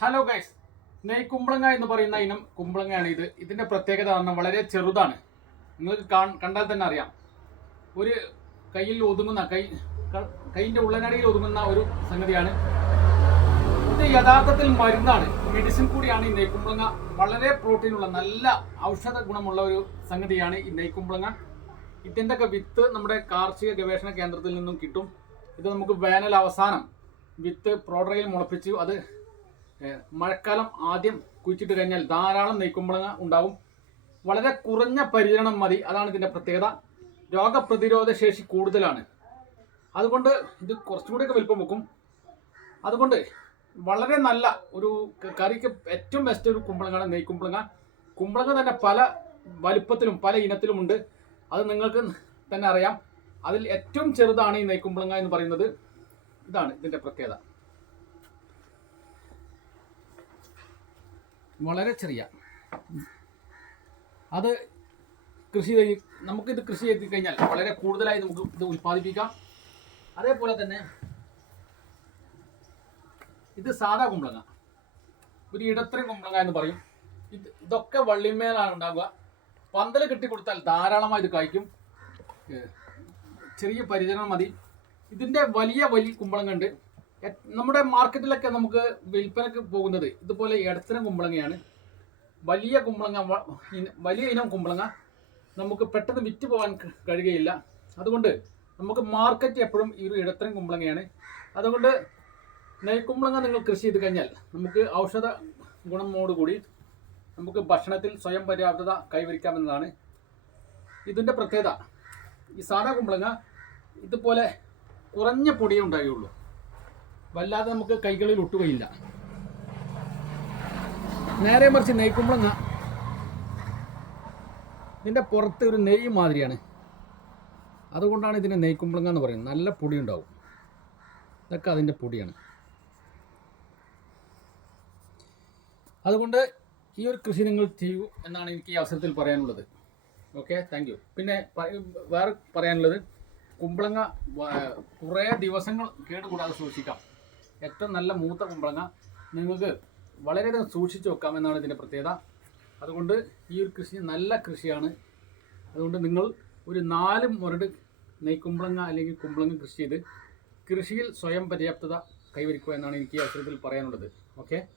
Hello guys നെയ് കുമ്പളങ്ങ എന്ന് പറയുന്ന ഇനം കുമ്പളങ്ങയാണ് ഇത്. ഇതിന്റെ പ്രത്യേകത പറഞ്ഞാൽ വളരെ ചെറുതാണ്. നിങ്ങൾക്ക് കണ്ടാൽ തന്നെ അറിയാം. ഒരു കയ്യിൽ ഒതുങ്ങുന്ന കൈ കൈയിന്റെ ഉള്ളനടിയിൽ ഒതുങ്ങുന്ന ഒരു സംഗതിയാണ്. ഇത് യഥാർത്ഥത്തിൽ മരുന്നാണ്. മെഡിസിൻ കൂടിയാണ് ഈ നെയ്ക്കുമ്പളങ്ങ. വളരെ പ്രോട്ടീനുള്ള നല്ല ഔഷധ ഗുണമുള്ള ഒരു സംഗതിയാണ് ഈ നെയ്ക്കുമ്പളങ്ങ. ഇതിന്റെ ഒക്കെ വിത്ത് നമ്മുടെ കാർഷിക ഗവേഷണ കേന്ദ്രത്തിൽ നിന്നും കിട്ടും. ഇത് നമുക്ക് വേനൽ അവസാനം വിത്ത് പ്രോഡറയിൽ മുളപ്പിച്ച്. അത് മഴക്കാലം ആദ്യം കുഴിച്ചിട്ട് കഴിഞ്ഞാൽ ധാരാളം നെയ്ക്കുമ്പളങ്ങ ഉണ്ടാവും. വളരെ കുറഞ്ഞ പരിചരണം മതി. അതാണ് ഇതിന്റെ പ്രത്യേകത. രോഗപ്രതിരോധ ശേഷി കൂടുതലാണ്. അതുകൊണ്ട് ഇത് കുറച്ചും കൂടിയൊക്കെ വലിപ്പം വെക്കും. അതുകൊണ്ട് വളരെ നല്ല ഒരു കറിക്ക് ഏറ്റവും ബെസ്റ്റ് ഒരു കുമ്പളങ്ങാണ് നെയ്ക്കുമ്പളങ്ങ. കുമ്പളങ്ങ തന്നെ പല വലുപ്പത്തിലും പല ഇനത്തിലുമുണ്ട്. അത് നിങ്ങൾക്ക് തന്നെ അറിയാം. അതിൽ ഏറ്റവും ചെറുതാണ് ഈ നെയ്ക്കുമ്പളങ്ങ എന്ന് പറയുന്നത്. ഇതാണ് ഇതിന്റെ പ്രത്യേകത. വളരെ ചെറിയ. അത് കൃഷി ചെയ്ത് നമുക്കിത് കൃഷി ചെയ്ത് കഴിഞ്ഞാൽ വളരെ കൂടുതലായി നമുക്ക് ഇത് ഉൽപ്പാദിപ്പിക്കാം. അതേപോലെ തന്നെ ഇത് സാധാ കുമ്പളങ്ങ. ഒരു ഇടത്തരം കുമ്പളങ്ങ എന്ന് പറയും. ഇത് ഇതൊക്കെ വള്ളിമേലാണ് ഉണ്ടാവുക. പന്തൽ കെട്ടിക്കൊടുത്താൽ ധാരാളമായി ഇത് കായ്ക്കും. ചെറിയ പരിചരണം മതി. ഇതിന്റെ വലിയ വലിയ കുമ്പളങ്ങ ഉണ്ട്. നമ്മുടെ മാർക്കറ്റിലൊക്കെ നമുക്ക് വിൽപ്പനക്ക് പോകുന്നത് ഇതുപോലെ ഇടത്തരം കുമ്പളങ്ങയാണ്. വലിയ കുമ്പളങ്ങ വലിയ ഇനം കുമ്പളങ്ങ നമുക്ക് പെട്ടെന്ന് വിറ്റ് പോകാൻ കഴിയുകയില്ല. അതുകൊണ്ട് നമുക്ക് മാർക്കറ്റ് എപ്പോഴും ഈ ഒരു ഇടത്തരം കുമ്പളങ്ങയാണ്. അതുകൊണ്ട് നെയ്ക്കുമ്പളങ്ങ നിങ്ങൾ കൃഷി ചെയ്ത് കഴിഞ്ഞാൽ നമുക്ക് ഔഷധ ഗുണമോടുകൂടി നമുക്ക് ഭക്ഷണത്തിൽ സ്വയം പര്യാപ്തത കൈവരിക്കാമെന്നതാണ് ഇതിന്റെ പ്രത്യേകത. ഈ സാധാ കുമ്പളങ്ങ ഇതുപോലെ കുറഞ്ഞ പൊടിയേ ഉണ്ടാകുകയുള്ളൂ വല്ലാതെ നമുക്ക് കൈകളിൽ ഒട്ടുകയില്ല. നേരെ മറിച്ച് നെയ്ക്കുമ്പളങ്ങ ഇതിന്റെ പുറത്ത് ഒരു നെയ്യ് മാതിരിയാണ്. അതുകൊണ്ടാണ് ഇതിനെ നെയ്ക്കുമ്പളങ്ങ എന്ന് പറയുന്നത്. നല്ല പൊടി ഉണ്ടാവും. ഇതൊക്കെ അതിന്റെ പൊടിയാണ്. അതുകൊണ്ട് ഈ ഒരു കൃഷി നിങ്ങൾ ചെയ്യൂ എന്നാണ് എനിക്ക് ഈ അവസരത്തിൽ പറയാനുള്ളത്. Okay thank you. പിന്നെ വേറെ പറയാനുള്ളത് കുമ്പളങ്ങ കുറേ ദിവസങ്ങൾ കേടുകൂടാതെ സൂക്ഷിക്കാം. ഏറ്റവും നല്ല മൂത്ത കുമ്പളങ്ങ നിങ്ങൾക്ക് വളരെയധികം സൂക്ഷിച്ചു വെക്കാം എന്നാണ് ഇതിന്റെ പ്രത്യേകത. അതുകൊണ്ട് ഈ ഒരു കൃഷി നല്ല കൃഷിയാണ്. അതുകൊണ്ട് നിങ്ങൾ ഒരു നാല് മുരട് നെയ്ക്കുമ്പളങ്ങ അല്ലെങ്കിൽ കുമ്പളങ്ങ കൃഷി ചെയ്ത് കൃഷിയിൽ സ്വയം പര്യാപ്തത കൈവരിക്കുക എന്നാണ് എനിക്ക് ഈ അവസരത്തിൽ പറയാനുള്ളത്. ഓക്കെ?